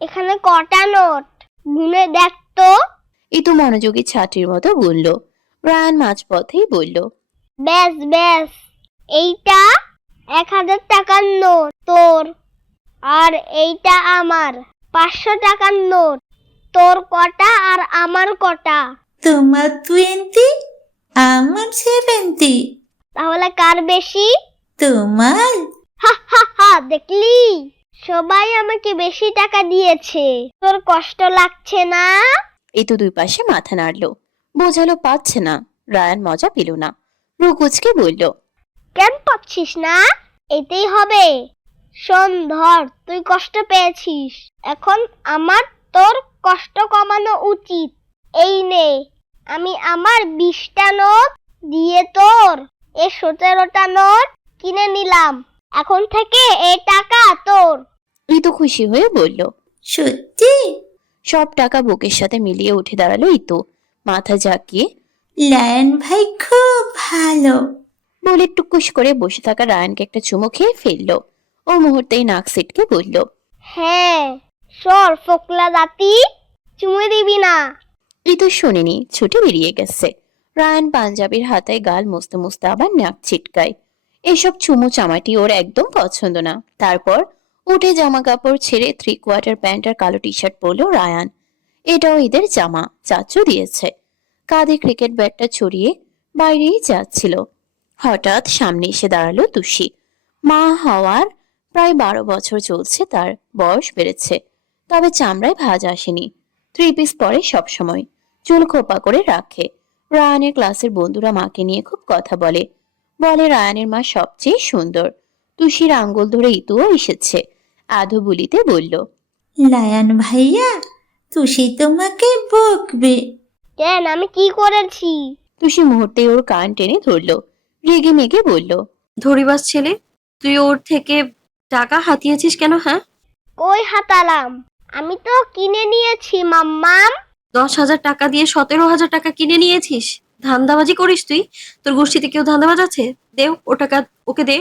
এখানে কটা নোট গুনে দেখ তো। ইতু মনোযোগী ছাত্রীর মতো গুনল। রায়ান মাঝপথেই বলল, ব্যাস ব্যাস, এইটা 1000 টাকার নোট তোর, আর এইটা আমার 500 টাকার নোট। তোর কটা আর আমার কটা? তোমার 20, আমার 70। তাহলে কার বেশি? তোমার। হা হা হা, দেখলি, সবাই আমাকে বেশি টাকা দিয়েছে। তোর কষ্ট লাগছে না? ইতু দুই পাশে মাথা নাড়ল, বোঝালো পাচ্ছে না। রায়ান মজা পেল না, রুকুচকে বলল, কেন পাচ্ছিস না? এতেই হবে। শোন ধর, তুই কষ্ট পেয়েছিস, এখন আমার তোর কষ্ট কমানো উচিত। এই নে, আমি আমার 20টা নোট দিয়ে তোর এই 17টা নোট কিনে নিলাম। এখন থেকে এই টাকা তোর। ইতু খুশি হয়ে বলল, সত্যি? সব টাকা বুকের সাথে মিলিয়ে উঠে দাঁড়ালো ইতু, মাথা ঝাঁকিয়ে। লায়ন ভাই খুব ভালো বলে টুকুস করে বসে থাকা রায়ানকে একটা চুমো খেয়ে ফেললো। ও মুহূর্তেই নাক সিটকে বলল, হ্যাঁ, সর ফোকলা জাতি, চুমু দিবি না। ইতু শোনেনি, ছুটে বেরিয়ে গেছে। রায়ান পাঞ্জাবির হাতায় গাল মুছতে মুছতে আবার নাক ছিটকায়। এসব চুমু চামাটি ওর একদম পছন্দ না। তারপর উঠে জামা কাপড় ছেড়ে 3/4 প্যান্ট আর কালো টি শার্ট পরলো রায়ান। এটাও ঈদের জামা, চাচু দিয়েছে। কাঁধে ক্রিকেট ব্যাটটা ছড়িয়ে বাইরেই যাচ্ছিল। হঠাৎ সামনে এসে দাঁড়ালো তুষি। মা হওয়ার প্রায় 12 বছর চলছে তার, বয়স বেড়েছে, তবে চামড়ায় ভাঁজ আসেনি। 3 পিস পরে সবসময়, চুল খোপা করে রাখে। রায়ানের ক্লাসের বন্ধুরা মাকে নিয়ে খুব কথা বলে, বলে রায়ানের মা সবচেয়ে সুন্দর। তুষির আঙ্গুল ধরে ইতুও এসেছে, আধো বুলিতে বলল, লায়ন ভাইয়া, তুষি তোমাকে বকবে। কেন, আমি কি করেছি? তুষি মুহূর্তে ওর কান টেনে ধরলো, রেগে মেগে বলল, ধরিবাস ছেলে, তুই ওর থেকে টাকা হাতিয়েছিস কেন? হ্যাঁ, কই হাতালাম? আমি তো কিনে নিয়েছি মাম্মাম। 10,000 টাকা দিয়ে 17,000 টাকা কিনে নিয়েছিস? ধান্দাবাজি করিস তুই? তোর গোষ্ঠীতে কেউ ধান্দাবাজ আছে? দে ও টাকা, ওকে দে।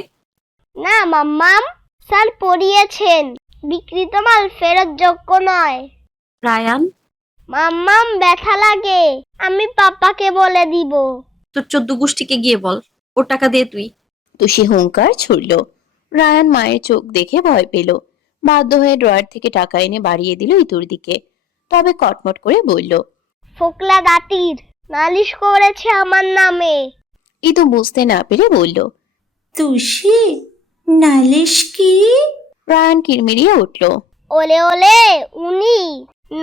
না মাম্মাম, স্যার পড়িয়েছেন, বিক্রিত মাল ফেরত যোগ্য নয়। রায়ান, মাম্মাম ব্যথা লাগে, আমি পাপাকে বলে দিব। তোর 14 গোষ্ঠীকে গিয়ে বল, ওর টাকা দে তুই। তুষি হুঙ্কার ছুড়ল। রায়ান মায়ের চোখ দেখে ভয় পেল, বাধ্য হয়ে ড্রয়ার থেকে টাকা এনে বাড়িয়ে দিল ইতুর দিকে। তবে কটমট করে বলল, ফোকলা দাতির নালিশ করেছে আমার নামে। ইতু বুঝতে না পেরে বলল, তুষি, নালিশ কি? রায়ান কিরমিরিয়ে উঠল। ওলে ওলে, উনি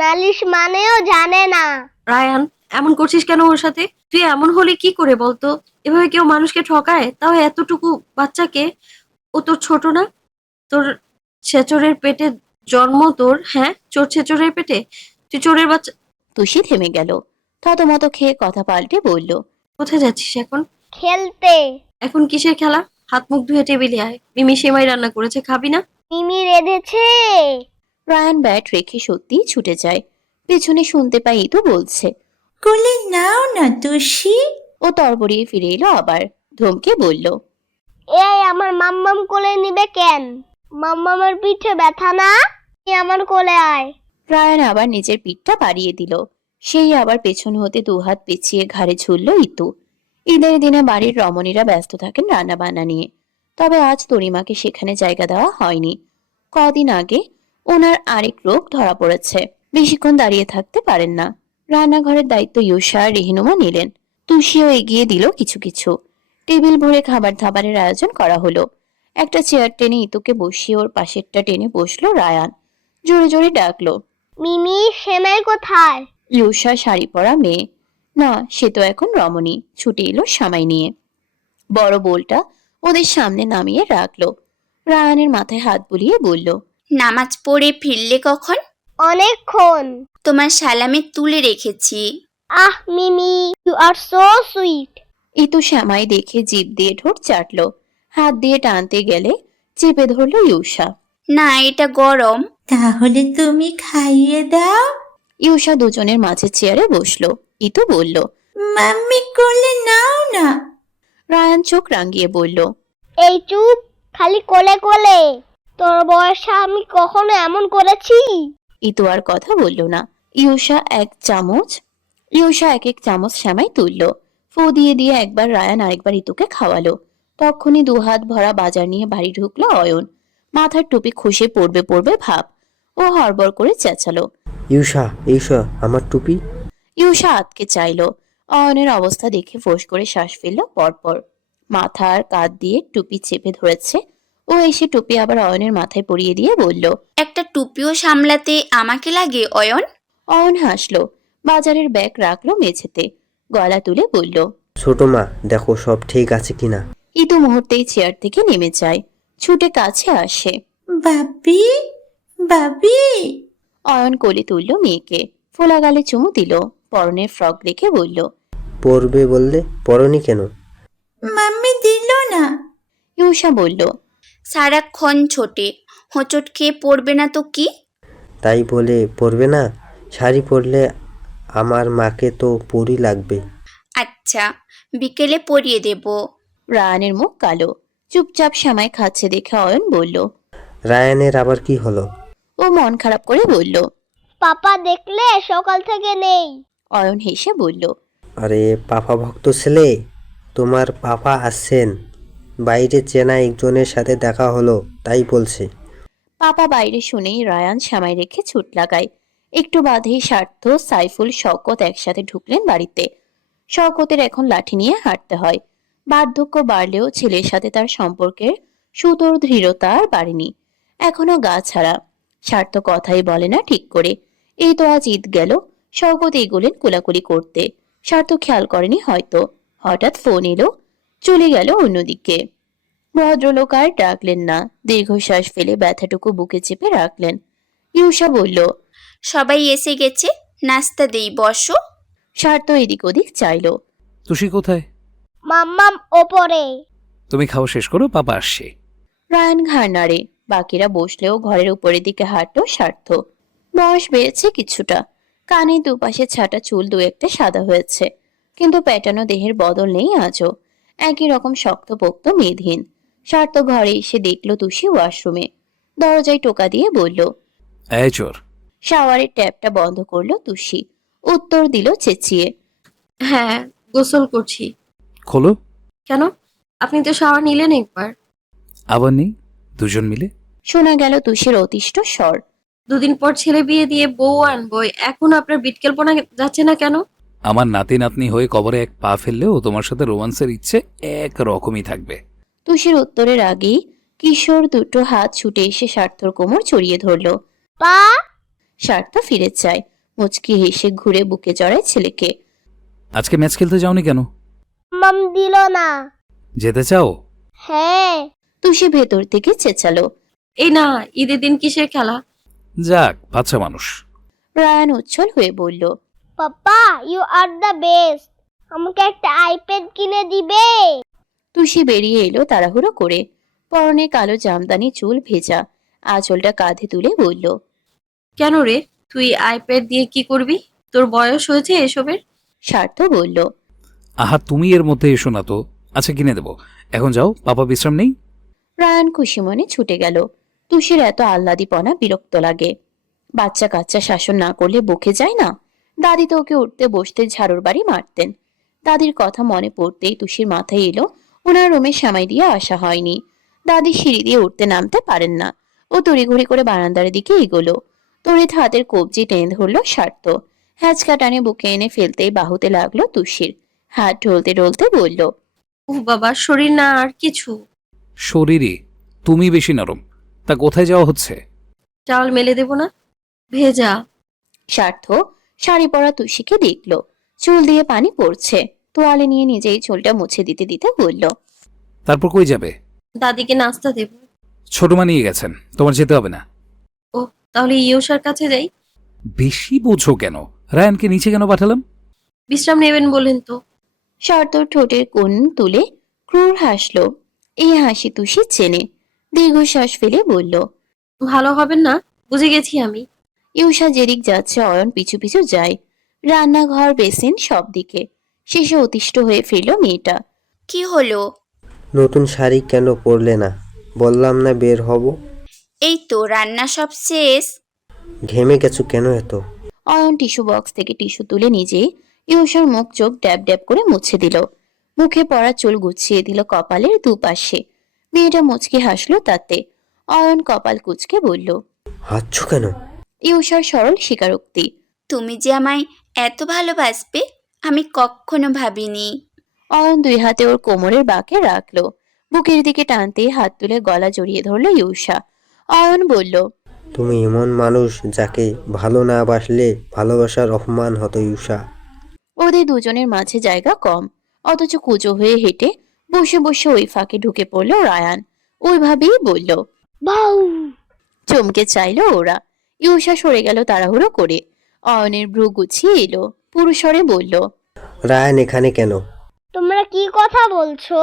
নালিশ মানেও জানে না। রায়ান, এমন করছিস কেন ওর সাথে? তুই এমন হলে কি করে বলতো? এভাবে কেউ মানুষকে ঠকায়, তাও এতটুকু বাচ্চাকে? ও তোর ছোট না? তোর ছেচরের পেটে জন্ম তোর, হ্যাঁ, চোর ছেচরের পেটে, তুই চোরের বাচ্চা। তুষি থেমে গেল, থতমত খেয়ে কথা পাল্টে বলল, কোথায় যাচ্ছিস এখন? খেলতে। এখন কিসের খেলা? হাত মুখ ধুয়ে টেবিলে আয়, মিমি সেমাই রান্না করেছে, খাবি না? মিমি রেঁধেছে। রায়ান ব্যাট রেখে সত্যিই ছুটে যায়। পেছনে শুনতে পাই ইতু বলছে, কোলে নাও না তুষি। ও তরবরিয়ে ফিরে এলো আবার, ধমকে বলল, এই আমার মাম্মাম কোলে নিবে কেন? মাম্মামের পিঠে ব্যথা না? তুই আমার কোলে আয়। রায়ান আবার নিজের পিঠটা বাড়িয়ে দিল। সেই আবার পেছন হতে দুহাত পেঁচিয়ে ঘাড়ে ঝুলল ইতু। ঈদের দিনে বাড়ির রমণীরা ব্যস্ত থাকেন রান্না বান্না নিয়ে, তবে আজ তরিমাকে সেখানে জায়গা দেওয়া হয়নি। কদিন আগে ওনার আরেক রোগ ধরা পড়েছে, বেশিক্ষণ দাঁড়িয়ে থাকতে পারেন না। রান্নাঘরের দায়িত্ব ইউষা আর রেহিনুমা নিলেন। তুষিও এগিয়ে দিল কিছু কিছু। টেবিল ভরে খাবার দাবারের আয়োজন করা হলো। একটা চেয়ার টেনে ইতুকে বসিয়ে ওর পাশেরটা টেনে বসলো রায়ান। জোরে জোরে ডাকলো, মিমি সেমাই কোথায়? ইউষা শাড়ি পরা মেয়ে না, সে তো এখন রমণী, ছুটে এলো সামাই নিয়ে। বড় বোলটা ওদের সামনে নামিয়ে রাখলো। রায়ানের মাথায় হাত বুলিয়ে বলল, নামাজ পড়ে ফিরলে কখন? অনেকক্ষণ। তোমার সালামে তুলে রেখেছি। Ah Mimi, you are so sweet. ইতু শ্যামাই দেখে জিভ দিয়ে ঠোঁট চাটলো। হাত দিয়ে টানতে গেলে চেপে ধরলো ইউষা। না, এটা গরম। তাহলে তুমি খাইয়ে দাও। ইউষা দুজনের মাঝে চেয়ারে বসলো। ইতু বলল, মাম্মি কোলে নাও না। রায়ান চোখ রাঙিয়ে বলল, এই চুপ, খালি কোলে কোলে। তোর বয়সে আমি কখনো এমন করেছি? ইতু আর কথা বলল না। ইউষা এক এক চামচ শ্যামাই তুলল, ফু দিয়ে দিয়ে একবার রায়ান আরেকবার ইতুকে খাওয়ালো। তখনই দুহাত ভরা বাজার নিয়ে বাড়ি ঢুকলো অয়ন। মাথার টুপি খসে পড়বে পড়বে ভাব। ও হড়বড় করে চেঁচালো। ইউষা, ইউষা, আমার টুপি। ইউষা আতকে চাইলো। অয়নের অবস্থা দেখে ফোঁস করে শ্বাস ফেলল পরপর। মাথার কাঁধ দিয়ে টুপি চেপে ধরেছে। ও এসে টুপি আবার অয়নের মাথায় পরিয়ে দিয়ে বলল। একটা টুপিও সামলাতে আমাকে লাগে অয়ন। অয়ন হাসলো, বাজারের ব্যাগ রাখলো মেঝেতে, গলা তুলে বলল। ছোট মা, দেখো সব ঠিক আছে কিনা। ইতু মুহূর্তেই চেয়ার থেকে নেমে যায়, ছুটে কাছে আসে। বাবি, বাবি। অয়ন কোলে তুলল মেয়েকে, ফোলা গালে চুমু দিল, পরনের ফ্রক দেখে বলল। পরবে বললে পরনি কেন? মাম্মি দিল না। ইউষা বলল। সারাক্ষণ ছোটে, হোঁচট খেয়ে পড়বে না তো কি? তাই বলে পরবে না? শাড়ি পরলে আমার মাকে তো পরি লাগবে। আচ্ছা, বিকেলে পরিয়ে দেব। রায়ানের মুখ কালো, চুপচাপ সামাই খাচ্ছে দেখে অয়ন বলল। রায়ানের আবার কি হলো? ও মন খারাপ করে বলল। পাপা দেখলে সকাল থেকে নেই। অয়ন হেসে বলল। আরে পাপা ভক্ত ছেলে, তোমার পাপা আসছেন। বাইরে চেনা একজনের সাথে দেখা হলো, তাই বলছে। পাপা বাইরে শুনেই রায়ান সামাই রেখে ছুট লাগায়। একটু বাদেই স্বার্থ, সাইফুল, শওকত একসাথে ঢুকলেন বাড়িতে। শওকতের এখন লাঠি নিয়ে হাঁটতে হয়। বার্ধক্য বাড়লেও ছেলের সাথে তার সম্পর্কের সুতোর দৃঢ়তা আর বাড়েনি, এখনো গা ছাড়া। স্বার্থ কথাই বলে না ঠিক করে। এই তো আজ ঈদ গেল, শওকত এগোলেন কোলাকুলি করতে। স্বার্থ খেয়াল করেনি হয়তো। হঠাৎ ফোন এলো, চলে গেল অন্যদিকে। ভদ্রলোক আর ডাকলেন না, দীর্ঘশ্বাস ফেলে ব্যথাটুকু বুকে চেপে রাখলেন। ইউষা বলল। সবাই এসে গেছে, নাস্তা দেই, বসো। স্বার্থ এদিক ওদিক চাইল। তুষি কোথায়? মাম্মাম ওপরে। তুমি খাওয়া শেষ করো, পাপা আসছে। রায়ান ঘাড় নাড়ে। বাকিরা বসলেও ঘরের উপরের দিকে হাঁটলো স্বার্থ। বয়স বেড়েছে কিছুটা, কানে দুপাশে ছাটা চুল দু একটা সাদা হয়েছে, কিন্তু প্যাটানো দেহের বদল নেই আজও। একই রকম শক্তপোক্ত মেদহীন। স্বার্থ ঘরে এসে দেখলো তুষি ওয়াশরুমে। দরজায় টোকা দিয়ে বলল। এই চোর। শাওয়ারের ট্যাপটা বন্ধ করলো তুষি। উত্তর দিল চেঁচিয়ে। হ্যাঁ, গোসল করছি। খোলো। কেন? আপনি তো শাওয়ার নিলেন একবার। আবার নেই, দুজন মিলে। শোনা গেল তুষির অতিষ্ঠ স্বর। দুদিন পর ছেলে বিয়ে দিয়ে বউ আনবো, এখন আপনার বিটকেলপনা যাচ্ছে না কেন? আমার নাতি নাতনি হয়ে কবরে এক পা ফেললেও তোমার সাথে রোমান্সের ইচ্ছে এক রকমই থাকবে। তুষির উত্তরের আগেই কিশোর দুটো হাত ছুটে এসে স্বার্থর কোমর জড়িয়ে ধরল। পা। স্বার্থ ফিরে চায়, মুচকি হেসে ঘুরে বুকে জড়ায় ছেলেকে। আজকে ম্যাচ খেলতে যাওনি কেন? মাম দিল না। যেতে চাও? হ্যাঁ। তুষি ভেতর থেকে চেঁচালো। এই না, ঈদের দিন কিসের খেলা? যাক, বাচ্চা মানুষ। রায়ান উচ্ছল হয়ে বলল। পাপা, ইউ আর দ্য বেস্ট। আমাকে একটা আইপ্যাড কিনে দিবে? তুষি বেরিয়ে এলো তাড়াহুড়ো করে। পরনে কালো জামদানি, চুল ভেজা, আঁচলটা কাঁধে তুলে বলল। কেন রে, তুই আইপ্যাড দিয়ে কি করবি? তোর বয়স হয়েছে এসবের? স্বার্থ বলল। আহা, তুমি এর মধ্যে এসো না তো। আচ্ছা, কিনে দেবো। এখন যাও, পাপা বিশ্রাম নেই। রায়ান খুশি মনে ছুটে গেল। তুষির এত আহ্লাদিপনা বিরক্ত লাগে। বাচ্চা কাচ্চা শাসন না করলে বকে যায় না? দাদি তো ওকে উঠতে বসতে ঝাড়ুর বাড়ি মারতেন। দাদির কথা মনে পড়তেই তুষির মাথায় এলো ওনার রুমে সামাই দিয়ে আসা হয়নি। দাদি সিঁড়ি দিয়ে উঠতে নামতে পারেন না। ও তড়িঘড়ি করে বারান্দার দিকে এগোলো। তড়িৎ হাতের কবজি টেনে ধরলো স্বার্থ। হ্যাচকা টানে বুকে এনে ফেলতেই বাহুতে লাগলো তুষির। হাত ঢলতে ঢলতে বলল। উহ বাবা, শরীর না আর কিছু। শরীরই তুমি বেশি নরম। তা কোথায় যাওয়া হচ্ছে? চাল মেলে দেব না? ভেজা। স্বার্থ শাড়ি পরা তুষিকে দেখলো, চুল দিয়ে পানি পড়ছে। তোয়ালে নিয়ে নিজেই চুলটা মুছে দিতে দিতে বলল। তারপর কই যাবে? দাদিকে নাস্তা দেব। ছোট মা নিয়ে গেছেন, তোমার যেতে হবে না। ও, তাহলে ইয়সার কাছে যাই। বেশি বোঝো কেন? রায়ানকে নিচে কেন পাঠালাম? বিশ্রাম নেবেন বললেন তো। স্বার্থ ঠোঁটের কোণ তুলে ক্রূর হাসলো। এই হাসি তুষি চেনে। দীর্ঘশ্বাস ফেলে বলল। ভালো হবেন না, বুঝে গেছি আমি। ইউষা যেদিক যাচ্ছে অয়ন পিছু পিছু যায়। রান্নাঘর, বেসিন, সব দিকে। শেষে অতিষ্ঠ হয়ে ফিরল মেয়েটা। কি হলো? নতুন শাড়ি কেন পরলে না? বললাম না বের হব। এই তো রান্না সব শেষ। ঘেমে গেছো কেন এত? অয়ন টিস্যু বক্স থেকে টিস্যু তুলে নিজে ইউষার মুখ চোখ ড্যাব ড্যাব করে মুছে দিল। মুখে পড়া চুল গুছিয়ে দিল কপালের দুপাশে। মেয়েটা মুচকি হাসলো তাতে। অয়ন কপাল কুঁচকে বলল, হাঁচছো কেন? ইউষার সরল স্বীকারোক্তি। তুমি যে আমায় এত ভালোবাসবে আমি কখনো ভাবিনি। অয়ন দুই হাতে ওর কোমরের বাঁকে রাখলো। বুকের দিকে টানতে হাত তুলে গলা জড়িয়ে ধরলো ইউষা। অয়ন বলল, তুমি এমন মানুষ যাকে ভালো না বাসলে ভালোবাসার অপমান হতো ইউষা। ওদের দুজনের মাঝে জায়গা কম, অথচ কুজো হয়ে হেঁটে বসে বসে ওই ফাঁকে ঢুকে পড়লো রায়ান। ওইভাবেই বলল। বাউ। চমকে চাইলো ওরা। ইউষা সরে গেল তাড়াহুড়ো করে। অয়নের ভ্রু গুছিয়ে এলো, পুরুষরে বলল, রায়ান এখানে কেন? তোমরা কি কথা বলছো?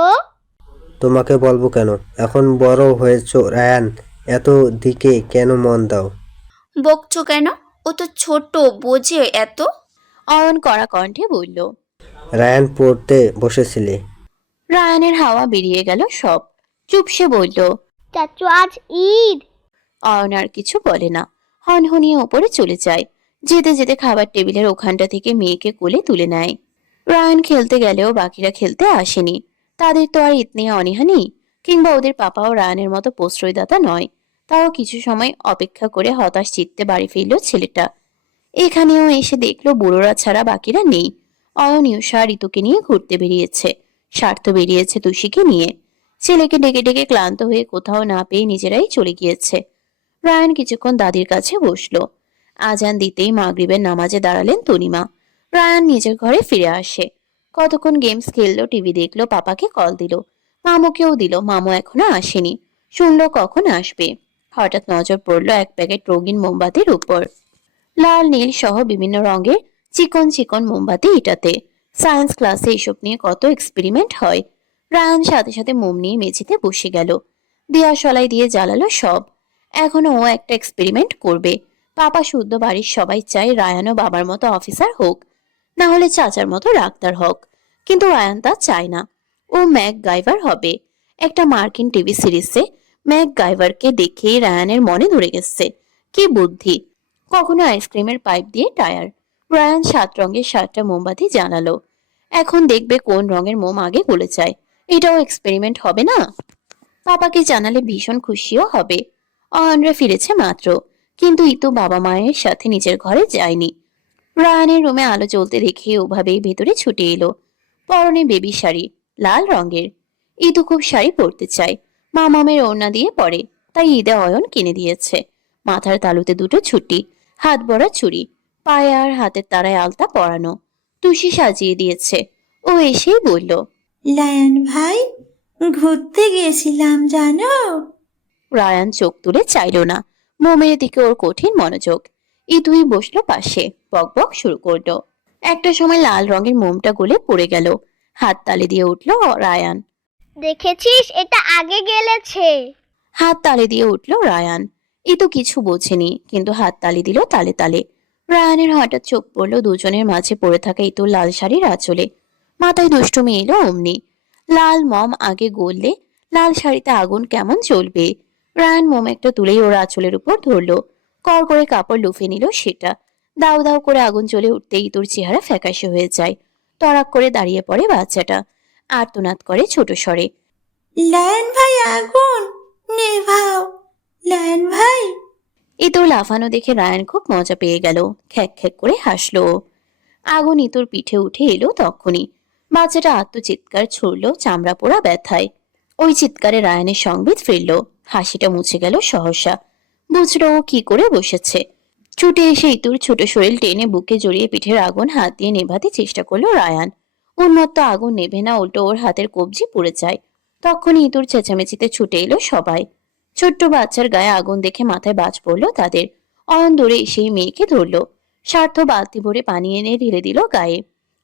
তোমাকে বলবো কেন? এখন বড় হয়েছো রায়ান, এত দিকে কেন মন দাও? বকছো কেন? ও তো ছোট, বোঝে এত। অয়ন কড়া কণ্ঠে বলল। রায়ান পড়তে বসেছিলে? রায়ানের হাওয়া বেরিয়ে গেল সব। চুপসে বলল। চাচু আজ ঈদ। অয়ন আর কিছু বলে না, হনহনিয়ে ওপরে চলে যায়। যেতে যেতে খাবার টেবিলের ওখানটা থেকে মেয়েকে কোলে তুলে নেয়। রায়ান খেলতে গেলেও বাকিরা খেলতে আসেনি। তাদের তো আর ঈদ নিয়ে অনীহা নেই, কিংবা ওদের পাপাও রায়ানের মতো প্রশ্রয়দাতা নয়। তাও কিছু সময় অপেক্ষা করে হতাশ চিত্তে বাড়ি ফিরল ছেলেটা। এখানেও এসে দেখলো বুড়োরা ছাড়া বাকিরা নেই। অয়ন ইউষা ঋতুকে নিয়ে ঘুরতে বেরিয়েছে, স্বার্থ বেরিয়েছে তুষিকে নিয়ে। ছেলেকে ডেকে ডেকে ক্লান্ত হয়ে কোথাও না পেয়ে নিজেরাই চলে গিয়েছে। রায়ান কিছুক্ষণ দাদির কাছে বসলো। আজান দিতেই মাগরিবের নামাজে দাঁড়ালেন তনিমা। রায়ান নিজের ঘরে ফিরে আসে। কতক্ষণ গেমস খেললো, টিভি দেখলো, পাপাকে কল দিল, মামুকেও দিল। মামু এখনো আসেনি, শুনলো কখন আসবে। হঠাৎ নজর পড়লো এক প্যাকেট রঙিন মোমবাতির উপর। লাল নীল সহ বিভিন্ন রঙের চিকন চিকন মোমবাতি এটাতে। সায়েন্স ক্লাসে এসব নিয়ে কত এক্সপেরিমেন্ট হয়। রায়ান সাথে সাথে মোম নিয়ে মেঝেতে বসে গেল। দেয়া সলাই দিয়ে জ্বালালো সব। এখনো ও একটা এক্সপেরিমেন্ট করবে। পাপা শুদ্ধ বাড়ির সবাই চায় রায়ানও বাবার মতো অফিসার হোক, না হলে চাচার মতো ডাক্তার হোক। কিন্তু রায়ান তা চায় না। ও ম্যাক গাইভার হবে। একটা মার্কিন টিভি সিরিজে ম্যাক গাইভারকে দেখেই রায়ানের মনে ধরে গেছে। কি বুদ্ধি! কখনো আইসক্রিমের পাইপ দিয়ে টায়ার। রায়ান 7 রঙের 7টা মোমবাতি জ্বালালো। এখন দেখবে কোন রঙের মোম আগে গলে যায়। এটাও এক্সপেরিমেন্ট হবে না? পাপাকে জানালে ভীষণ খুশিও হবে। অয়নরা ফিরেছে মাত্র, কিন্তু ইতু বাবা মায়ের সাথে নিজের ঘরে যায়নি। রায়ানের রুমে আলো জ্বলতে দেখে ওভাবেই ভেতরে ছুটে এলো। পরনে বেবি শাড়ি, লাল রঙের। ইতু খুব শাড়ি পরতে চায়, মামামের ওড়না দিয়ে পরে, তাই ঈদে অয়ন কিনে দিয়েছে। মাথার তালুতে দুটো ছুটি, হাত ভরা চুড়ি, পায়ে আর হাতের তারায় আলতা পরানো। তুষি সাজিয়ে দিয়েছে। ও এসেই বলল, লায়ন ভাই, ঘুরতে গেছিলাম জানো। রায়ান চোখ তুলে চাইল না। মোমের দিকে ওর কঠিন মনোযোগ। ইতুই বসলো পাশে, বক বক শুরু করলো। একটা সময় লাল রঙের মোমটা গলে পড়ে গেল। হাত তালি দিয়ে উঠলো রায়ান। দেখেছিস, এটা আগে গেলেছে। হাত তালি দিয়ে উঠলো রায়ান। ইতু কিছু বোঝেনি, কিন্তু হাত তালি দিল তালে তালে। রায়ানের হঠাৎ চোখ পড়লো দুজনের মাঝে পড়ে থাকা ইতুর লাল শাড়ির আঁচলে। মাথায় দুষ্টুমি এলো অমনি। লাল মম আগে গললে লাল শাড়িতে আগুন কেমন জ্বলবে। রায়ান মোম একটা তুলেই ওর আঁচলের উপর ধরলো। কর করে কাপড় লুফে নিল সেটা। দাউ দাউ করে আগুন জ্বলে উঠতে ইতুর চেহারা ফ্যাকাশে হয়ে যায়। তড়াক করে দাঁড়িয়ে পড়ে বাচ্চাটা। আর্তনাদ করে ছোট স্বরে। লায়ন ভাই, আগুন নেভাও। লায়ন ভাই। ইতুর লাফানো দেখে রায়ান খুব মজা পেয়ে গেল। খ্যাক খ্যাক করে হাসলো। আগুন ইতুর পিঠে উঠে এলো তখনই। বাচ্চাটা আত্মচিৎকার ছুড়ল চামড়া পোড়া ব্যথায়। ওই চিৎকারে রায়ানের সংবিত ফিরল। হাসিটা মুছে গেল সহসা। বুঝলো ও কি করে বসেছে। ছুটে এসে ইতুর ছোট শরীর টেনে বুকে জড়িয়ে পিঠের আগুন হাত দিয়ে নেভাতে চেষ্টা করলো রায়ান। উন্মত্ত আগুন নেভে না, উল্টো ওর হাতের কবজি পুড়ে যায়। তখনই ইতুর চেঁচামেচিতে ছুটে এলো সবাই। ছোট্ট বাচ্চার গায়ে আগুন দেখে মাথায় বাজ পড়লো তাদের। অয়ন দূরে এসেই মেয়েকে ধরলো। স্বার্থ বালতি ভরে পানি এনে ঢেলে দিল গায়ে।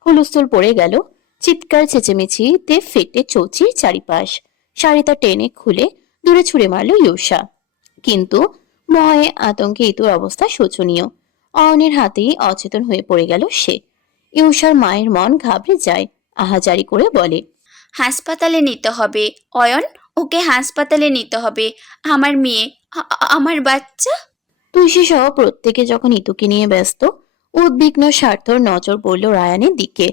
হুলস্থুল পড়ে গেল। চিৎকার চেঁচেমেচিতে ফেটে চৌচির চারিপাশ। শাড়িটা টেনে খুলে দূরে ছুঁড়ে মারল ইউষা। কিন্তু ভয়ে আতঙ্কে ইতুর অবস্থা শোচনীয়। অয়নের হাতেই অচেতন হয়ে পড়ে গেল সে। ইউষার মায়ের মন ঘাবড়ে যায়। আহাজারি করে বলে, হাসপাতালে নিতে হবে। অয়ন, ওকে হাসপাতালে নিতে হবে। আমার মেয়ে, আমার বাচ্চা। তুষি সহ প্রত্যেকে যখন ইতুকে নিয়ে ব্যস্ত, উদ্বিগ্ন স্বার্থর নজর পড়ল রায়ানের দিকে।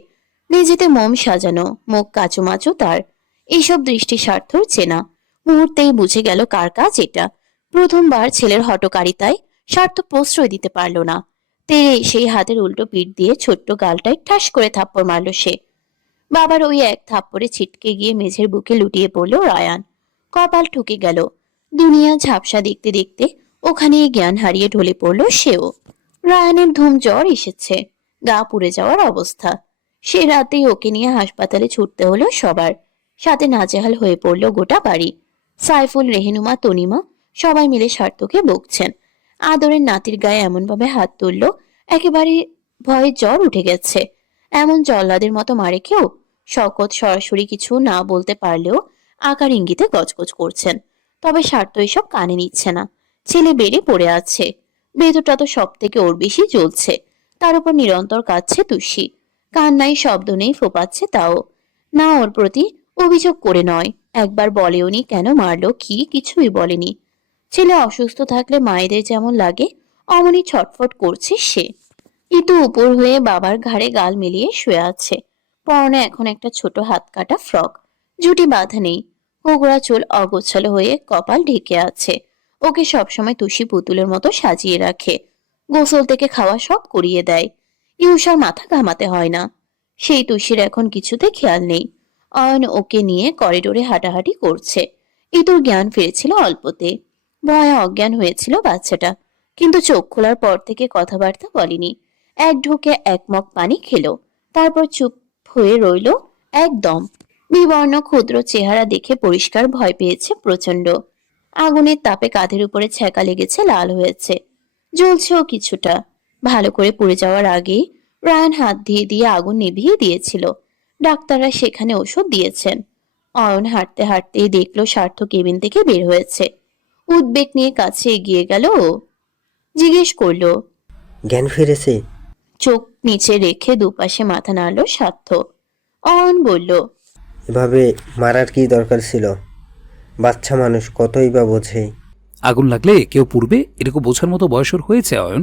মেঝেতে মোম সাজানো, মুখ কাচুমাচু তার। এইসব দৃষ্টি স্বার্থর চেনা। মুহূর্তেই বুঝে গেল কার কাজ এটা। প্রথমবার ছেলের হঠকারিতায় স্বার্থ প্রশ্রয় দিতে পারল না। তেরে সেই হাতের উল্টো পিঠ দিয়ে ছোট্ট গালটায় ঠাস করে থাপ্পড় মারল সে। বাবার ওই এক থাপ্পড়ে ছিটকে গিয়ে মেঝের বুকে লুটিয়ে পড়ল রায়ান। কপাল ঠুকে গেল। দুনিয়া ঝাপসা দেখতে দেখতে ওখানে জ্ঞান হারিয়ে ঢলে পড়ল সেও। রায়ানের ধুম জ্বর এসেছে, গা পুড়ে যাওয়ার অবস্থা। সে রাতেই ওকে নিয়ে হাসপাতালে ছুটতে হলো সবার। সাথে নাজেহাল হয়ে পড়ল গোটা বাড়ি। সাইফুল, রেহেনুমা, তনিমা সবাই মিলে স্বার্থকে বকছেন। আদরের নাতির গায়ে এমনভাবে হাত তুলল, একেবারে ভয়ে জ্বর উঠে গেছে। এমন জল্লাদের মতো মারে কেউ? শকত সরাসরি কিছু না বলতে পারলেও আকার ইঙ্গিতে গজগজ করছেন। তবে স্বার্থ এসব কানে নিচ্ছে না। ছেলে বেড়ে পড়ে আছে, ভেতরটা তো সব থেকে ওর বেশি জ্বলছে। তার উপর নিরন্তর কাঁদছে তুষি। কান্নাই শব্দ নেই, ফোপাচ্ছে তাও। না ওর প্রতি অভিযোগ করে নয়, একবার বলেওনি কেন মারলো কি, কিছুই বলেনি। ছেলে অসুস্থ থাকলে মায়েদের যেমন লাগে অমনি ছটফট করছে সে। ইতু উপর হয়ে বাবার ঘাড়ে গাল মিলিয়ে শুয়ে আছে। পরনে এখন একটা ছোট হাত কাটা ফ্রক, জুটি বাঁধা নেই। হোগড়া চুল অগোছালো হয়ে কপাল ঢেকে আছে। ওকে সবসময় তুষি পুতুলের মতো সাজিয়ে রাখে। গোসল থেকে খাওয়া সব করিয়ে দেয়। ইউষার মাথা ঘামাতে হয় না। সেই তুষির এখন কিছুতে খেয়াল নেই। অয়ন ওকে নিয়ে করিডোরে হাঁটাহাঁটি করছে। ইতুর জ্ঞান ফিরেছিল অল্পতে। ভয়ে অজ্ঞান হয়েছিল বাচ্চাটা, কিন্তু চোখ খোলার পর থেকে কথাবার্তা বলেনি। এক ঢোকে এক মগ পানি খেলো, তারপর চুপ হয়ে রইল একদম। বিবর্ণ ক্ষুদ্র চেহারা দেখে পরিষ্কার ভয় পেয়েছে প্রচন্ড। আগুনের তাপে কাঁধের উপরে ছ্যাঁকা লেগেছে, লাল হয়েছে, জ্বলছেও কিছুটা। ভালো করে পুড়ে যাওয়ার আগেই রায়ান হাত দিয়ে দিয়ে আগুন নিভিয়ে দিয়েছিল। ডাক্তাররা সেখানে ওষুধ দিয়েছেন। অয়ন হাঁটতে হাঁটতেই দেখলো স্বার্থ কেবিন থেকে বের হয়েছে। উদ্বেগ নিয়ে কাছে এগিয়ে গেল ও। জিজ্ঞেস করলো। জ্ঞান ফিরেছে? চোখ নিচে রেখে দুপাশে মাথা নাড়ল স্বার্থ। অয়ন বলল, এভাবে মারার কি দরকার ছিল? বাচ্চা মানুষ কতই বা বোঝে। আগুন লাগলে কেউ পুড়বে এরকম বোঝার মতো বয়স ওর হয়েছে অয়ন।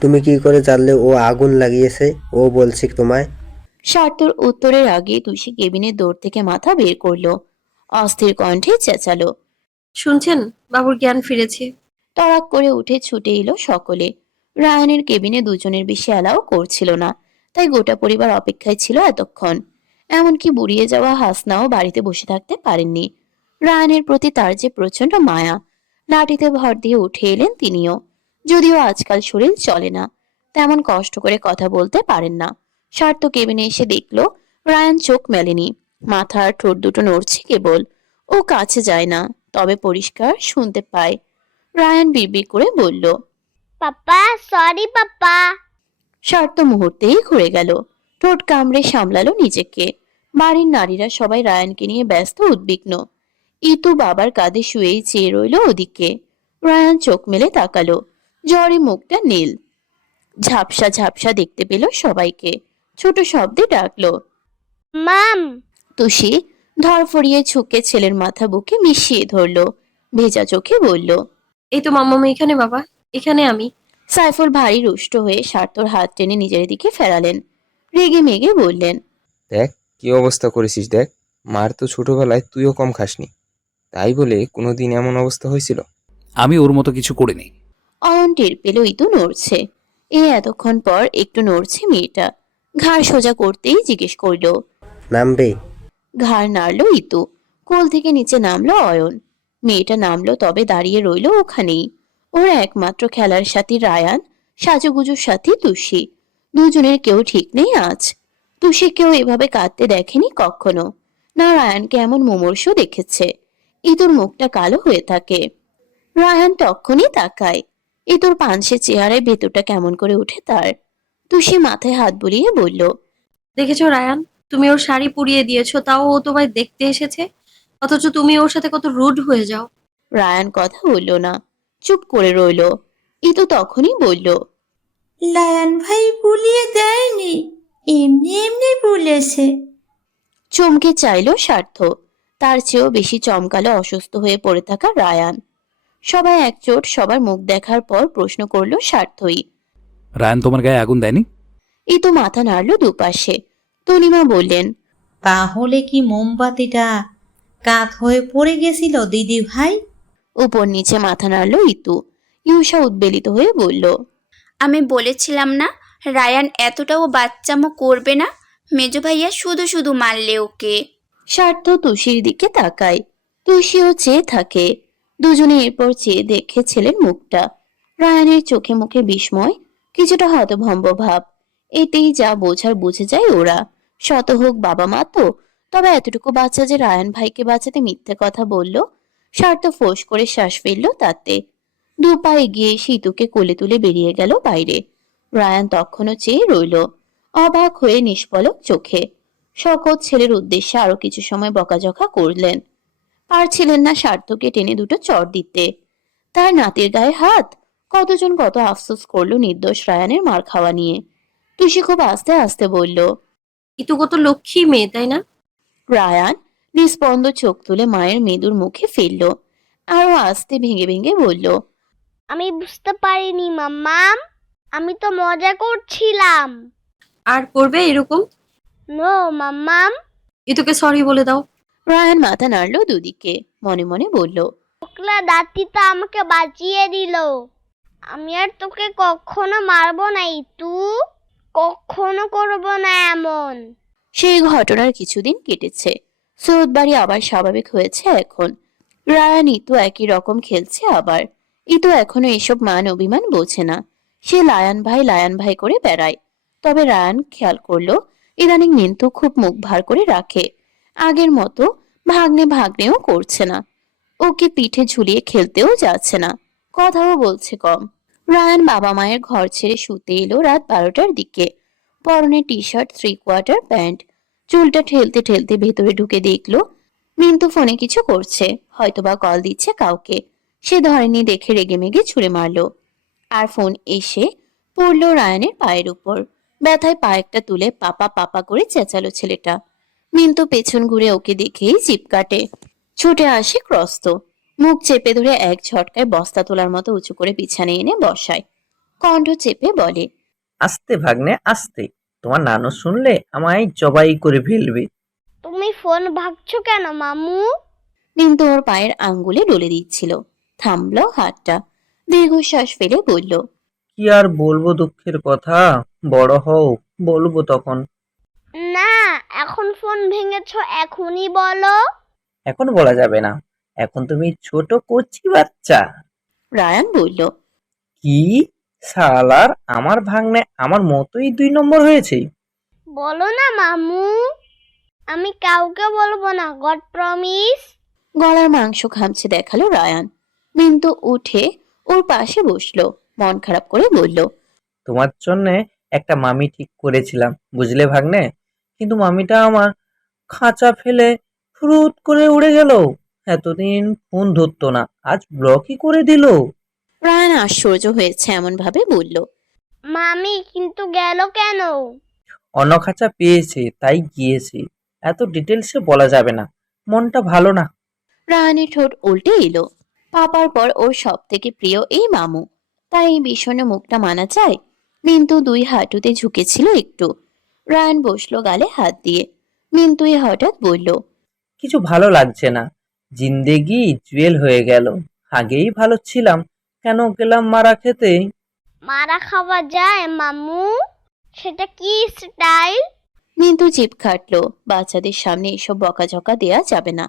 তুমি কি করে জানলে ও আগুন লাগিয়েছে? ও বলছে তোমায়? স্বার্থর উত্তরের আগে তুষি কেবিনের দৌড় থেকে মাথা বের করলো। অস্থির কণ্ঠে চেঁচালো। শুনছেন, বাবুর জ্ঞান ফিরেছে। তড়াক করে উঠে ছুটে এলো সকলে। রায়ানের কেবিনে দুজনের বেশি অ্যালাও করছিল না, তাই গোটা পরিবার অপেক্ষায় ছিল এতক্ষণ। এমনকি বুড়িয়ে যাওয়া হাসনাও বাড়িতে বসে থাকতে পারেননি। রায়ানের প্রতি তার যে প্রচন্ড মায়া। লাঠিতে ভর দিয়ে উঠে এলেন তিনিও। যদিও আজকাল শরীর চলে না, তেমন কষ্ট করে কথা বলতে পারেন না। স্বার্থ কেবিনে এসে দেখলো রায়ান চোখ মেলেনি, মাথা আর ঠোঁট দুটো নড়ছে কেবল। ও কাছে যায় না, তবে পরিষ্কার শুনতে পায়। রায়ান বিড়বিড় করে বলল, পাপা, সরি পাপা। স্বার্থ মুহূর্তেই ঘুরে গেল। ঠোঁট কামড়ে সামলালো নিজেকে। বাড়ির নারীরা সবাই রায়ানকে নিয়ে ব্যস্ত, উদ্বিগ্ন। ইতু বাবার কাঁধে শুয়েই চেয়ে রইল ওদিকে। রায়ান চোখ মেলে তাকালো। জ্বরে মুখটা নীল, ঝাপসা ঝাপসা দেখতে পেল সবাইকে। ছোট শব্দে ডাকলো, মাম। তুষি ধরফড়িয়ে ঝুঁকে ছেলের মাথা বুকে মিশিয়ে ধরলো। ভেজা চোখে বলল, এই তো মাম্মাম এখানে, বাবা এখানে আমি। সাইফুল ভারী রুষ্ট হয়ে স্বার্থর হাত টেনে নিজের দিকে ফেরালেন। রেগে মেগে বললেন, দেখ কি অবস্থা করেছিস, দেখ। মার তো ছোটবেলায় তুইও কম খাসনি, তাই বলে কোনোদিন এমন অবস্থা হয়েছিল? আমি ওর মতো কিছু করিনি। অয়ন টের পেল ইতু নড়ছে। এতক্ষণ পর একটু নড়ছে মেয়েটা। ঘাড় সোজা করতেই জিজ্ঞেস করল, নামবে? ঘাড় নাড়ল ইতু। কোল থেকে নিচে নামলো অয়ন। মেয়েটা নামলো, তবে দাঁড়িয়ে রইল ওখানেই। ওর একমাত্র খেলার সাথী রায়ান, সাজুগুজুর সাথী তুষি। দুজনের কেউ ঠিক নেই আজ। তুষি কেউ এভাবে কাঁদতে দেখেনি কখনো, না রায়ানকে এমন মুমূর্ষু দেখেছে। ইতুর মুখটা কালো হয়ে থাকে। রায়ান তখনই তাকায়। ইতুর পানসে চেহারায় ভেতরটা কেমন করে উঠে তার। তুষি মাথায় হাত বুলিয়ে বলল, দেখেছো রায়ান, তুমি ওর শাড়ি পুড়িয়ে দিয়েছো, তাও ও তোমায় দেখতে এসেছে। অথচ তুমি ওর সাথে কত রুড হয়ে যাও। রায়ান কথা বলল না, চুপ করে রইল। ইতু তখনই বলল, লায়ন ভাই বুলিয়ে দেয়নি, এমনি এমনি বলেছে। চমকে চাইল স্বার্থ। তার চেয়েও বেশি চমকালো অসুস্থ হয়ে পড়ে থাকা রায়ান। সবাই একচোট সবার মুখ দেখার পর প্রশ্ন করলো স্বার্থই। রায়ান তোমার গায়ে আগুন দেয়নি? ইতু মাথা নাড়ল দুপাশে। তনিমা বললেন, তাহলে কি মোমবাতিটা কাত হয়ে পড়ে গেছিল দিদি ভাই? উপর নিচে মাথা নাড়ল ইতু। ইউষা উদ্বেলিত হয়ে বলল, আমি বলেছিলাম না রায়ান এতটাও বাচ্চামো করবে না। মেজো ভাইয়া শুধু শুধু মারলে ওকে। স্বার্থ তুষির দিকে তাকায়। তুষিও চেয়ে থাকে। দুজনে এরপর চেয়ে দেখে ছেলের মুখটা। রায়ানের চোখে মুখে বিস্ময়, কিছুটা হতভম্ব ভাব। এতেই যা বোঝার বুঝে যায় ওরা। শত হোক বাবা মা তো, তবে এতটুকু বাচ্চা যে রায়ান ভাইকে বাঁচাতে মিথ্যে কথা বলল। স্বার্থ ফোঁস করে শ্বাস ফেলল তাতে। দু পা এগিয়ে সিতুকে কোলে তুলে বেরিয়ে গেল বাইরে। রায়ান তখনও চেয়ে রইল, অবাক হয়ে নিষ্পলক চোখে। শকত ছেলের উদ্দেশ্যে আরো কিছু সময় বকাঝকা করলেন। পারছিলেন না স্বার্থকে টেনে দুটো চড় দিতে। তার নাতির গায়ে হাত! কতজন কত আফসোস করলো নির্দোষ রায়ানের মার খাওয়া নিয়ে। তুষি খুব আস্তে আস্তে বলল। ইতু কত লক্ষ্মী মেয়ে, তাই না? রায়ান নিস্পন্দ চোখ তুলে মায়ের মেদুর মুখে ফেলল। আরো আস্তে ভেঙে ভেঙে বলল, আমি বুঝতে পারিনি মাম্মাম, আমি তো মজা করছিলাম। আর করবে এরকম? নো মাম্মাম। ইতুকে সরি বলে দাও। রায়ান মাথা নাড়ল দুদিকে, মনে মনে বলল, ওকলা দাঁতিটা আমাকে বাঁচিয়ে দিল। আমি আর তোকে কখনো মারবো না ইতু, কখনো করবো না এমন। সেই ঘটনার কিছুদিন কেটেছে। সৌদ বাড়ি আবার স্বাভাবিক হয়েছে এখন। রায়ান ইতু একই রকম খেলছে আবার। ইতু এখনো এসব মান অভিমান বোঝে না। সে লায়ান ভাই করে বেড়ায়। তবে রায়ান খেয়াল করলো ইদানিং মিন্তু খুব মুখ ভার করে রাখে। আগের মতো ভাগ্নে ভাগ্নেও করছে না। ওকে পিঠে ঝুলিয়ে খেলতেও যাচ্ছে না। কথাও বলছে কম। রায়ান বাবা মায়ের ঘর ছেড়ে শুতে এলো রাত 12টার দিকে। পরনে টি শার্ট, 3/4 প্যান্ট। চুলটা ঠেলতে ঠেলতে ভেতরে ঢুকে দেখলো মিন্তু ফোনে কিছু করছে, হয়তোবা কল দিচ্ছে কাউকে। সে ধরেনি দেখে রেগে মেগে ছুঁড়ে মারলো। আর ফোন এসে পড়লো রায়ানের পায়ের উপর। ব্যথায় পা একটা তুলে পাপা পাপা করে চেঁচালো ছেলেটা। মিন্তু পেছন ঘুরে ওকে দেখেই জিভ কাটে। ছুটে আসে ক্রস্ত। মুখ চেপে ধরে এক ঝটকায় বস্তা তোলার মতো উঁচু করে বিছানে এনে বসায়। কণ্ঠ চেপে বলে, আস্তে ভাগ্নে আস্তে, তোমার নানু শুনলে আমায় জবাই করে ফেলবে। তুমি ফোন ভাগছো কেন মামু? মিন্তু ওর পায়ের আঙ্গুলে ডলে দিচ্ছিল। থামলো হাতটা। দীর্ঘশ্বাস ফেলে বলল, কি আর বলবো দুঃখের কথা, বড় হও বলবো তখন। না, এখন ফোন ভেঙেছো এখনই বলো। এখন বলা যাবে না, এখন তুমি ছোট কচি বাচ্চা। রায়ান বলল, কি শালার আমার ভাগ্নে আমার মতোই 2 নম্বর হয়েছে। বলো না মামু, আমি কাউকে বলবো না, গড প্রমিস। গলার মাংস খামছে দেখালো রায়ান। মিন্তু উঠে ওর পাশে বসলো। মন খারাপ করে বলল, তোমার জন্য একটা মামি ঠিক করেছিলাম বুঝলে ভাগ্নে, কিন্তু মামিটা আমার খাঁচা ফেলে ফুরুত করে উড়ে গেল। এতদিন ফোন ধরতো না, আজ ব্লকই করে দিল। রায়ান আশ্চর্য হয়েছে এমন ভাবে বলল, মামি কিন্তু গেল কেন? অন্য খাঁচা পেয়েছে তাই গিয়েছে, এত ডিটেলসে বলা যাবে না, মনটা ভালো না। রায়ানের ঠোঁট উল্টে এলো। পাপার পর ওর সব থেকে প্রিয় এই মামু, তাই এই বিষণ্ণ মুখটা মানা চায়। মিন্তু 2 হাঁটুতে ঝুঁকেছিল একটু। রায়ান বসলো গালে হাত দিয়ে। মিন্তুই হঠাৎ বলল, কিছু ভালো লাগছে না, জিন্দেগি জুয়েল হয়ে গেল। আগেই ভালো ছিলাম, কেন গেলাম মারা খেতে। মারা খাওয়া যায় মামু? সেটা কি স্টাইল? মিন্তু জিভ কাটলো। বাচ্চাদের সামনে এসব বকাঝকা দেয়া যাবে না,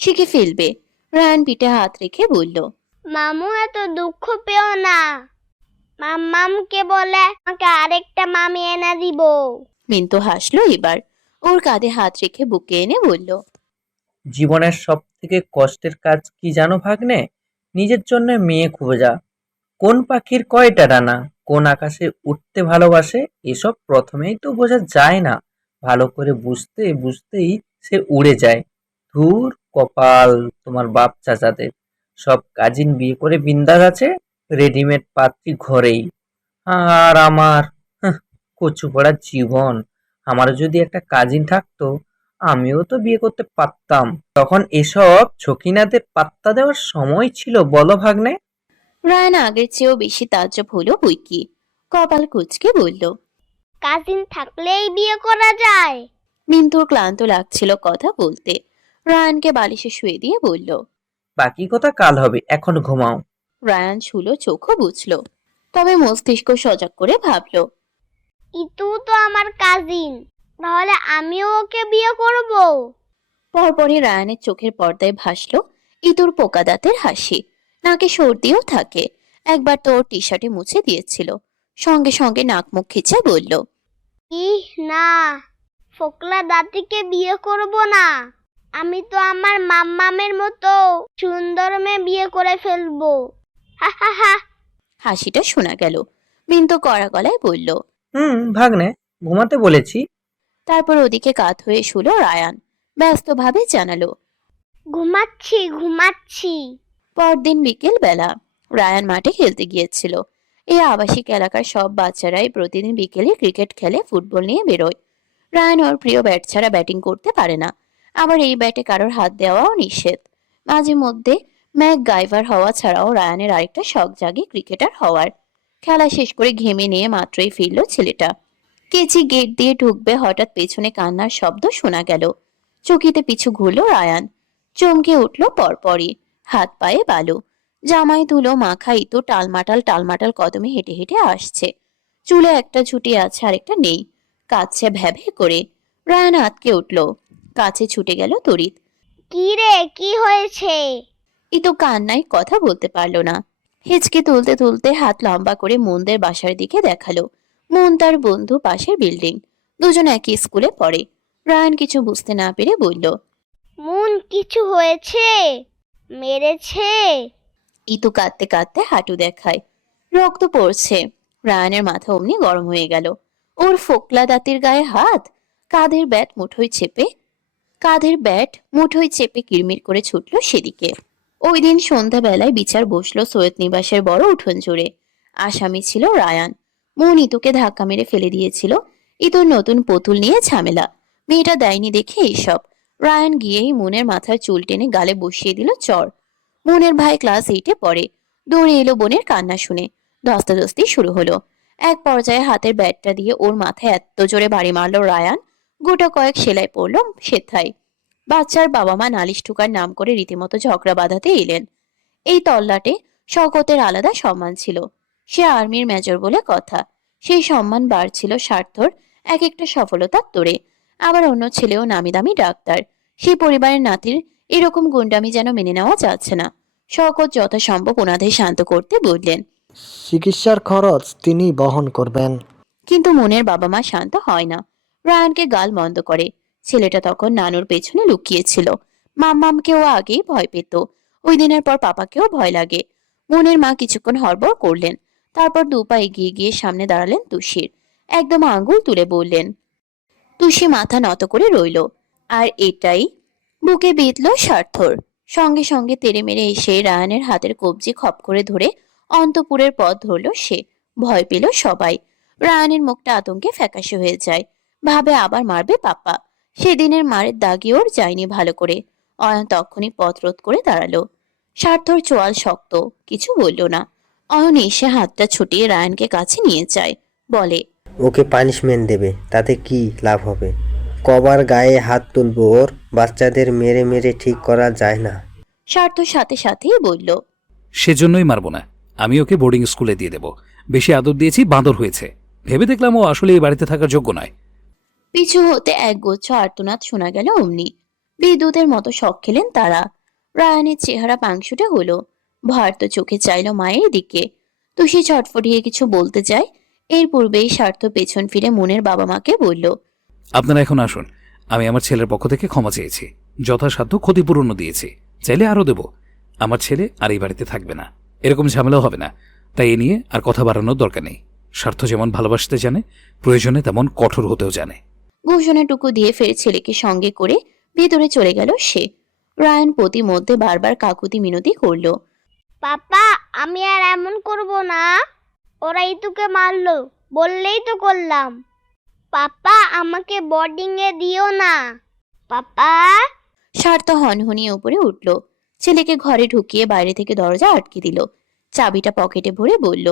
শিখে ফেলবে। রায়ান পিঠে হাত রেখে বলল, মামু এত দুঃখ পেও না, মাম্মামকে বলে আমাকে আরেকটা মামি এনে দিব। মিন্তু হাসলো এবার। ওর কাঁধে হাত রেখে বুকে এনে বলল, জীবনের সব থেকে কষ্টের কাজ কি জানো ভাগ্নে? নিজের জন্য মেয়ে খোঁজা। কোন পাখির কয়টা ডানা, কোন আকাশে উঠতে ভালোবাসে, এসব প্রথমেই তো বোঝা যায় না। ভালো করে বুঝতে বুঝতেই সে উড়ে যায়। ধুর কপাল তোমার বাপ চাচাদের, সব কাজিন বিয়ে করে বিন্দাস আছে, রেডিমেড পাত্রী ঘরেই। আর আমার কচু পড়া জীবন। আমার যদি একটা কাজিন থাকতো, আমিও তো বিয়ে করতে পারতাম। তখন এসব ছকিনাদের পাত্তা দেওয়ার সময় ছিল বলো ভাগ্নে? রায়ান আগের চেয়েও বেশি তাজ্জব হলো বইকি। কপাল কুঁচকে বলল। কাজিন থাকলেই বিয়ে করা যায়। মিন্টুর ক্লান্ত লাগছিল কথা বলতে। রায়ানকে বালিশে শুয়ে দিয়ে বলল। বাকি কথা কাল হবে, এখন ঘুমাও। রায়ান ছুলো চোখও বুঝলো, তবে মস্তিষ্ক সজাগ করে ভাবলো। ইতু তো আমার কাজিন, তাহলে আমিও ওকে বিয়ে করব। পরপরই রায়ানের চোখের পর্দায় ভাসলো ইঁদুর পোকা দাঁতের হাসি। নাকে সর্দিও থাকে। একবার তো ওর টি শার্টে মুছে দিয়েছিল। সঙ্গে সঙ্গে নাক মুখ খিচে বলল। ইহ না, ফোকলা দাদিকে বিয়ে করব না। আমি তো আমার মাম্মামের মতো সুন্দর মেয়ে বিয়ে করে ফেলবো। হা হা হা। হাসিটা শোনা গেল। মিন্তু কড়া গলায় বলল। ভাগ্নে, ঘুমাতে বলেছি। তারপর ওদিকে কাত হয়ে শুলো রায়ান। ব্যস্তভাবে জানালো। ঘুমাচ্ছি ঘুমাচ্ছি। পরদিন বিকেল বেলা রায়ান মাঠে খেলতে গিয়েছিল। এই আবাসিক এলাকার সব বাচ্চারাই প্রতিদিন বিকেলে ক্রিকেট খেলে, ফুটবল নিয়ে বেরোয়। রায়ান ওর প্রিয় ব্যাট ছাড়া ব্যাটিং করতে পারে না। আবার এই ব্যাটে কারোর হাত দেওয়াও নিষেধ। মাঝে মধ্যে ম্যাক গাইভার হওয়া ছাড়াও রায়ানের আরেকটা শখ জাগে ক্রিকেটার হওয়ার। খেলা শেষ করে ঘেমে নিয়ে মাত্রই ফিরল ছেলেটা। কেচি গেট দিয়ে ঢুকবে, হঠাৎ পেছনে কান্নার শব্দ শোনা গেল। চকিতে পিছু ঘুরল রায়ান। চমকে উঠল পরপরই। হাত পায়ে বালু, জামাই ধুলো মাখা ইতো টালমাটাল টালমাটাল কদমে হেঁটে হেঁটে আসছে। চুলে একটা ঝুঁটি আছে, আরেকটা নেই। কাঁদছে ভ্যাভে করে। রায়ান আতকে উঠল। কাছে ছুটে গেল তড়িৎ। কি রে, কি হয়েছে? ইতো কান্নায় কথা বলতে পারলো না। হেঁচকে তুলতে তুলতে হাত লম্বা করে মুনদের বাসার দিকে দেখালো। মুন তার বন্ধু, পাশের বিল্ডিং। দুজন একই স্কুলে পড়ে। রায়ান কিছু বুঝতে না পেরে বলল। মুন কিছু হয়েছে? মেরেছে? ইতু কাঁদতে কাঁদতে হাঁটু দেখায়। রক্ত পড়ছে। রায়ানের মাথা অমনি গরম হয়ে গেল। ওর ফোকলা দাঁতের গায়ে হাত। কাঁধের ব্যাট মুঠোয় চেপে কিরমির করে ছুটল সেদিকে। ওই দিন সন্ধ্যাবেলায় বিচার বসলো সৈয়দ নিবাসের বড় উঠোন জুড়ে। আসামি ছিল রায়ান। মন ইতুকে ধাক্কা মেরে ফেলে দিয়েছিল। ইতুর নতুন পুতুল নিয়ে ঝামেলা। মেয়েটা দেয়নি দেখে এইসব। রায়ান গিয়েই মুনের মাথার চুল টেনে গালে বসিয়ে দিল চড়। মুনের ভাই ক্লাস 8-এ পড়ে। দৌড়ে এলো বোনের কান্না শুনে। ধস্তাধস্তি শুরু হলো। এক পর্যায়ে হাতের ব্যাটটা দিয়ে ওর মাথায় এত জোরে বাড়ি মারলো রায়ান, গোটা কয়েক সেলাই পড়লো সেথায়। বাচ্চার বাবা মা নালিশ ঠুকার নাম করে রীতিমতো ঝগড়া বাঁধাতে এলেন। এই তল্লাটে শওকতের আলাদা সম্মান ছিল। সে আর্মির মেজর বলে কথা। সেই সম্মান বাড়ছিল স্বার্থর এক একটা সফলতার তোড়ে। আবার অন্য ছেলেও নামি দামি ডাক্তার। সেই পরিবারের নাতির এরকম গুন্ডামি যেন মেনে নেওয়া যাচ্ছে না। শওকত যথাসম্ভব ওনাদের শান্ত করতে বললেন। চিকিৎসার খরচ তিনি বহন করবেন। কিন্তু মনের বাবা মা শান্ত হয় না। রায়ানকে গাল মন্দ করে। ছেলেটা তখন নানুর পেছনে লুকিয়েছিল। মাম্মামকেও আগেই ভয় পেত। ওই দিনের পর পাপাকেও ভয় লাগে। মনের মা কিছুক্ষণ হড়বড় করলেন। তারপর দুপা এগিয়ে গিয়ে সামনে দাঁড়ালেন তুষির। একদম আঙ্গুল তুলে বললেন। তুষি মাথা নত করে রইল। আর এটাই বুকে বিঁধল স্বার্থর। সঙ্গে সঙ্গে তেড়ে মেরে এসে রায়ানের হাতের কবজি খপ করে ধরে অন্তপুরের পথ ধরল সে। ভয় পেল সবাই। রায়ানের মুখটা আতঙ্কে ফ্যাকাশে হয়ে যায়। ভাবে আবার মারবে পাপা। সেদিনের মারের দাগি ওর যায়নি ভালো করে। অয়ন তখনই পথ রোধ করে দাঁড়ালো। স্বার্থর চোয়াল শক্ত, কিছু বলল না। অয়ন এসে হাতটা ছুটিয়ে রায়ানকে কাছে নিয়ে যায়। বলে। ওকে পানিশমেন্ট দেবে, তাতে কি লাভ হবে? কবার গায়ে হাত তুলবো ওর? বাচ্চাদের মেরে মেরে ঠিক করা যায় না। স্বার্থ সাথে সাথেই বলল। সেজন্যই মারবো না। আমি ওকে বোর্ডিং স্কুলে দিয়ে দেব। বেশি আদর দিয়েছি, বাঁদর হয়েছে। ভেবে দেখলাম ও আসলে এই বাড়িতে থাকার যোগ্য নয়। পিছু হতে এক গুচ্ছ আর্তনাদ শোনা গেল অমনি। বিদ্যুতের মতো শখ খেলেন তারা। রায়ানের চেহারা পাংশুটে হলো। ভার্ত চোখে চাইল মায়ের দিকে। তুষি ছটফটিয়ে কিছু বলতে যায়। এর পূর্বেই স্বার্থ পেছন ফিরে মনের বাবা মাকে বলল। আপনারা এখন আসুন। আমি আমার ছেলের পক্ষ থেকে ক্ষমা চেয়েছি। যথাসাধ্য ক্ষতিপূরণও দিয়েছি। চাইলে আরও দেব। আমার ছেলে আর এই বাড়িতে থাকবে না। এরকম ঝামেলাও হবে না। তাই এ নিয়ে আর কথা বাড়ানোর দরকার নেই। স্বার্থ যেমন ভালোবাসতে জানে, প্রয়োজনে তেমন কঠোর হতেও জানে। ঘোষণাটুকু দিয়ে ফের ছেলেকে সঙ্গে করে ভেতরে চলে গেল সে। রায়ান প্রতি মধ্যে বারবার কাকুতি মিনতি করল। পাপা, আমি আর এমন করব না। ওরা ইতুকে মারলো বললেই তো করলাম। পাপা, আমাকে বোর্ডিং এ দিও না। পাপা। সার্থ হনহনিয়ে উপরে উঠল, ছেলেকে ঘরে ঢুকিয়ে বাইরে থেকে দরজা আটকে দিল, চাবিটা পকেটে ভরে বলল,